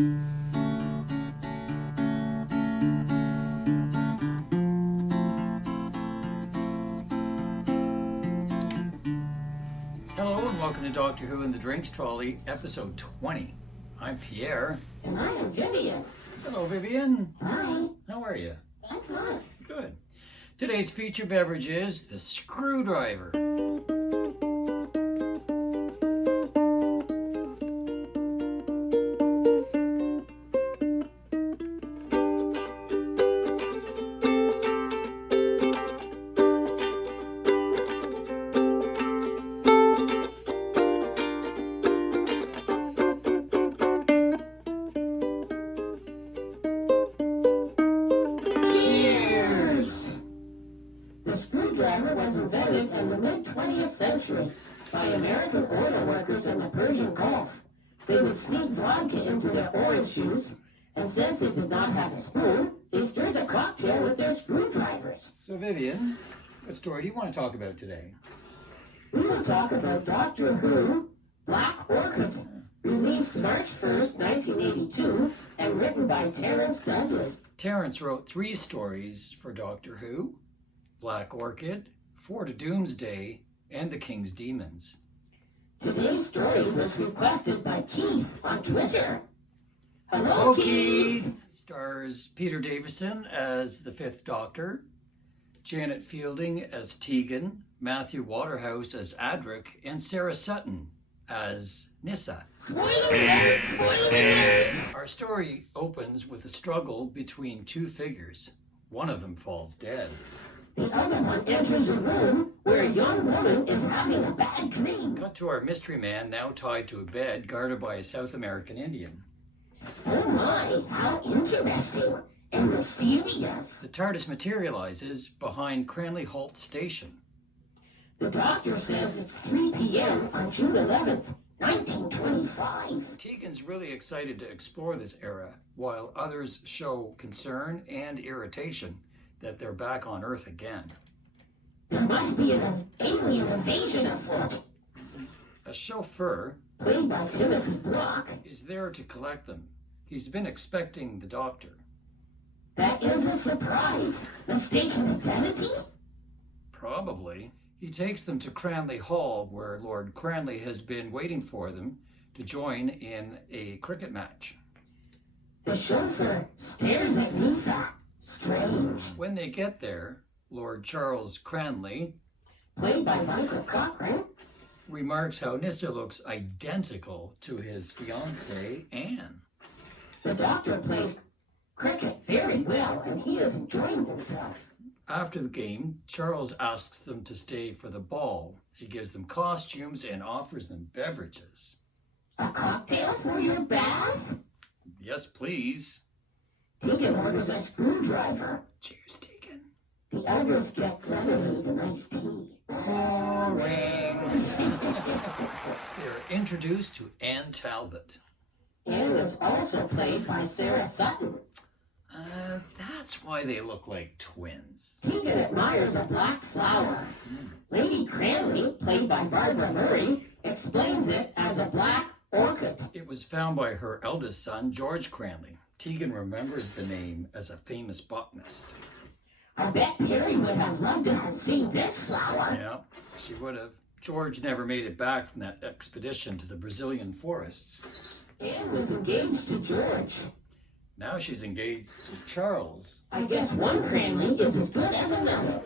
Hello and welcome to Doctor Who and the Drinks Trolley, episode 20. I'm Pierre. And I am Vivian. Hello, Vivian. Hi. How are you? I'm good. Good. Today's feature beverage is the screwdriver. Was invented in the mid-20th century by American oil workers in the Persian Gulf. They would sneak vodka into their orange juice, and since they did not have a spoon, they stirred the cocktail with their screwdrivers. So Vivian, what story do you want to talk about today? We will talk about Doctor Who, Black Orchid, released March 1st, 1982, and written by Terence Dudley. Terence wrote 3 stories for Doctor Who: Black Orchid, 4 to Doomsday, and The King's Demons. Today's story was requested by Keith on Twitter. Hello, Keith! Stars Peter Davison as the 5th Doctor, Janet Fielding as Tegan, Matthew Waterhouse as Adric, and Sarah Sutton as Nyssa. Spoiler alert! Spoiler alert! Our story opens with a struggle between 2 figures. One of them falls dead. The other one enters a room where a young woman is having a bad dream. Cut to our mystery man now tied to a bed guarded by a South American Indian. Oh my, how interesting and mysterious. The TARDIS materializes behind Cranley Halt Station. The doctor says it's 3 p.m. on June 11th, 1925. Tegan's really excited to explore this era, while others show concern and irritation that they're back on Earth again. There must be an alien invasion afoot. A chauffeur, played by Timothy Block, is there to collect them. He's been expecting the Doctor. That is a surprise. Mistaken identity? Probably. He takes them to Cranley Hall, where Lord Cranley has been waiting for them to join in a cricket match. The chauffeur stares at Nyssa. Strange. When they get there, Lord Charles Cranley, played by Michael Cochran, remarks how Nyssa looks identical to his fiancée, Anne. The doctor plays cricket very well, and he is enjoying himself. After the game, Charles asks them to stay for the ball. He gives them costumes and offers them beverages. A cocktail for your bath? Yes, please. Tegan orders a screwdriver. Cheers, Tegan. The others get lemonade and iced tea. Boring. They're introduced to Anne Talbot. Anne is also played by Sarah Sutton. That's why they look like twins. Tegan admires a black flower. Lady Cranley, played by Barbara Murray, explains it as a black orchid. It was found by her eldest son, George Cranley. Tegan remembers the name as a famous botanist. I bet Perry would have loved to have seen this flower. Yeah, she would have. George never made it back from that expedition to the Brazilian forests. Anne was engaged to George. Now she's engaged to Charles. I guess one Cranley is as good as another.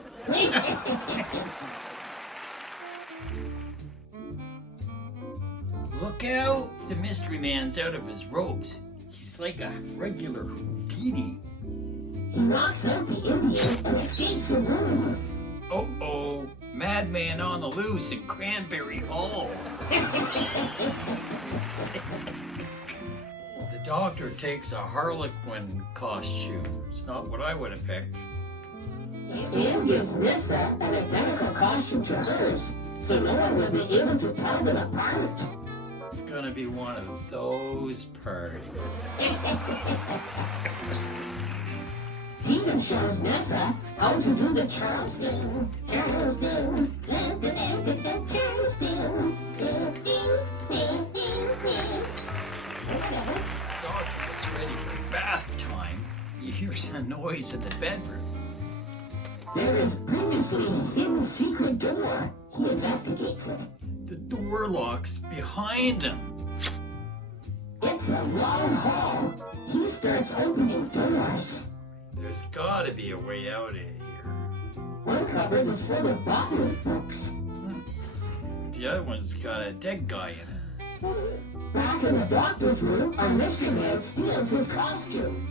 Look out! The mystery man's out of his robes. He's like a regular Houdini. He knocks out the Indian and escapes the room. Uh-oh, madman on the loose in Cranberry Hall. The doctor takes a Harlequin costume. It's not what I would have picked. Anne gives Nyssa an identical costume to hers, so no one will be able to tell them apart. It's gonna be one of those parties. Tegan shows Nyssa how to do the Charleston. Charleston. Charleston. Doctor bath time, he hears a noise in the bedroom. There is previously a hidden secret door. He investigates it. The door locks behind him. It's a long hall. He starts opening doors. There's gotta be a way out of here. One cupboard is full of botany books. The other one's got a dead guy in it. Back in the doctor's room, our mystery man steals his costume.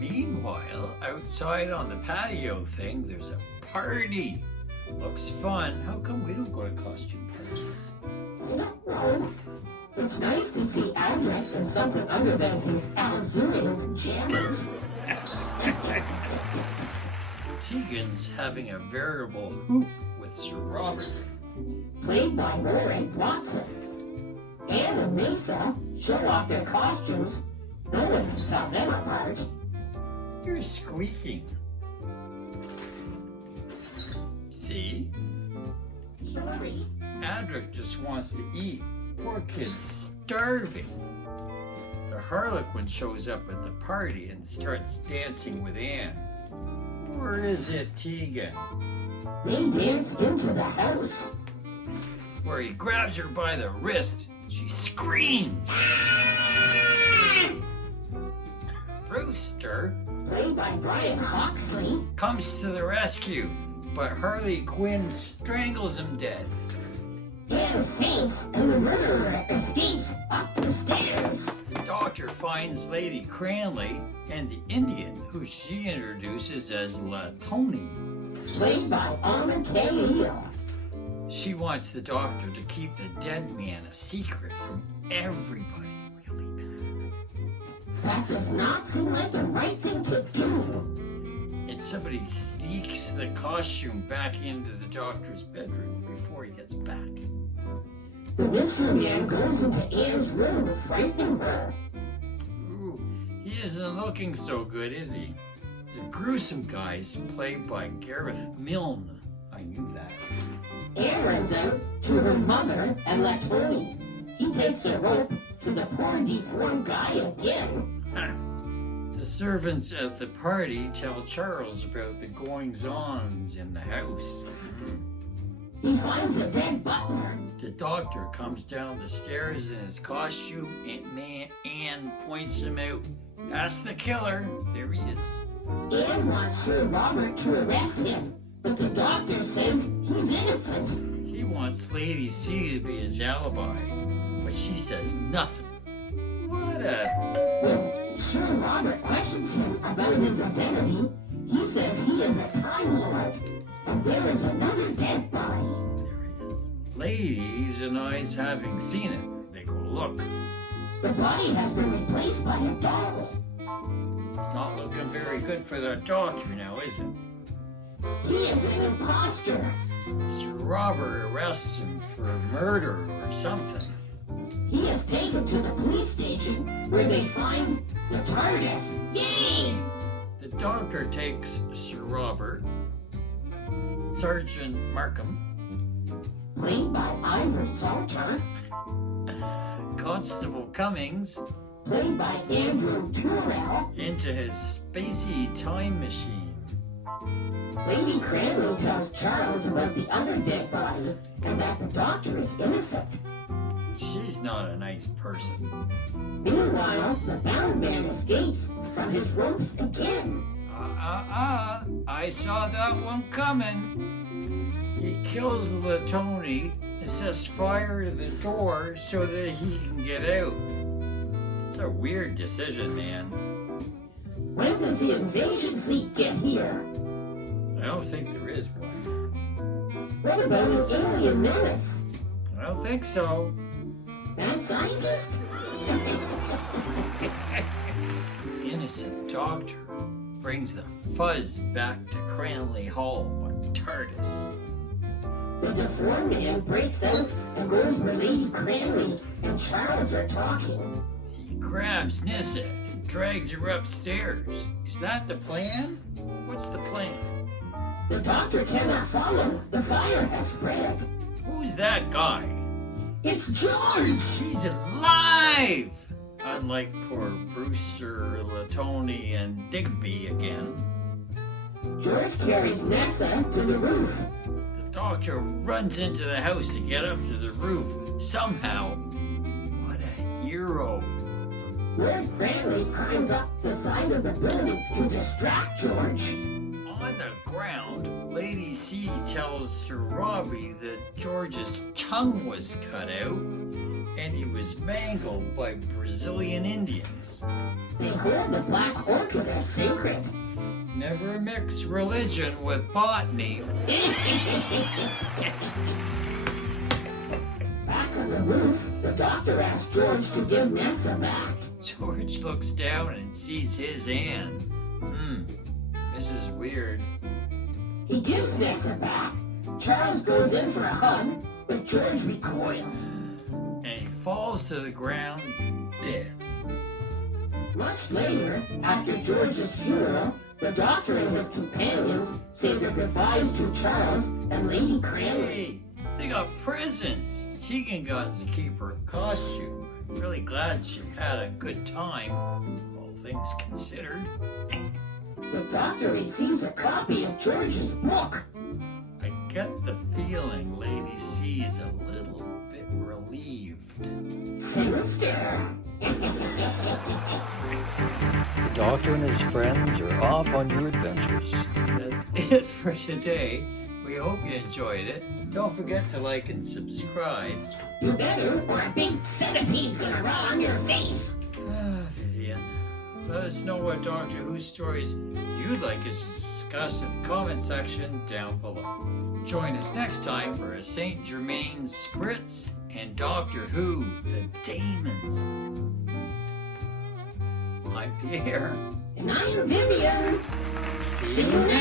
Meanwhile, outside on the patio thing, there's a party. Looks fun. How come we don't go to costume parties? I don't know. It's nice to see Adric in something other than his Alzurian pajamas. Tegan's having a veritable hoot with Sir Robert. Played by Orchid Watson. Anne and Mesa show off their costumes. No one can tell them apart. You're squeaking. See? Sorry. Adric just wants to eat. Poor kid's starving. The Harlequin shows up at the party and starts dancing with Anne. Or is it Tegan? They dance into the house. Where he grabs her by the wrist. She screams. Brewster Played by Brian Hawksley. comes to the rescue, but Harley Quinn strangles him dead. Anne faints and the murderer escapes up the stairs. The doctor finds Lady Cranley and the Indian, who she introduces as La Tony. Played by Alma Khalil. She wants the doctor to keep the dead man a secret from everybody. Really bad. That does not seem like the right thing to do. And somebody sneaks the costume back into the doctor's bedroom before he gets back. The mystery man goes into Anne's room, frightening her. Ooh, he isn't looking so good, is he? The gruesome guy's played by Gareth Milne. I knew that. Anne runs out to her mother and Latoni. He takes a rope to the poor deformed guy again. The servants at the party tell Charles about the goings-ons in the house. He finds a dead butler. The doctor comes down the stairs in his costume and Anne points him out. That's the killer. There he is. Anne wants Sir Robert to arrest him, but the doctor says he's innocent. He wants Lady C to be his alibi, but she says nothing. What a... When Sir Robert questions him about his identity, he says he is a Time Lord, and there is another dead body. There it is. Ladies and I's having seen it. They go, look. The body has been replaced by a doll. Not looking very good for the doctor now, is it? He is an imposter. Sir Robert arrests him for murder or something. He is taken to the police station where they find the TARDIS. Yay! The doctor takes Sir Robert, Sergeant Markham, Played by Ivor Salter. Constable Cummings, Played by Andrew Turrell. into his spacey time machine. Lady Cranley tells Charles about the other dead body and that the doctor is innocent. She's not a nice person. Meanwhile, the bound man escapes from his ropes again. I saw that one coming. He kills Latoni and sets fire to the door so that he can get out. It's a weird decision, man. When does the invasion fleet get here? I don't think there is one. What about an alien menace? I don't think so. Mad scientist? Innocent doctor brings the fuzz back to Cranley Hall by TARDIS. The deformed man breaks out and goes where Lady Cranley and Charles are talking. He grabs Nissa and drags her upstairs. Is that the plan? What's the plan? The doctor cannot follow. The fire has spread. Who's that guy? It's George! He's alive! Unlike poor Brewster Tony and Digby again. George carries Nessa to the roof. The doctor runs into the house to get up to the roof. Somehow, what a hero. Lord Cranley climbs up the side of the building to distract George. On the ground, Lady C tells Sir Robbie that George's tongue was cut out and he was mangled by Brazilian Indians. They hold the black orchid as sacred. Never mix religion with botany. Back on the roof, the doctor asks George to give Nessa back. George looks down and sees his hand. This is weird. He gives Nessa back. Charles goes in for a hug, but George recoils. And he falls to the ground dead. Much later, after George's funeral, the doctor and his companions say their goodbyes to Charles and Lady Cranley. Hey, they got presents. Tegan got to keep her costume. Really glad she had a good time, all things considered. The doctor receives a copy of George's book. I get the feeling Lady C's a little bit relieved. Sinister. The doctor and his friends are off on new adventures. That's it for today. We hope you enjoyed it. Don't forget to like and subscribe. You better, or a big centipede's gonna run on your face. Vivian, let us know what Doctor Who stories you'd like us to discuss in the comment section down below. Join us next time for a St. Germain Spritz and Doctor Who, the Damons. I'm Pierre. And I'm Vivian. See you next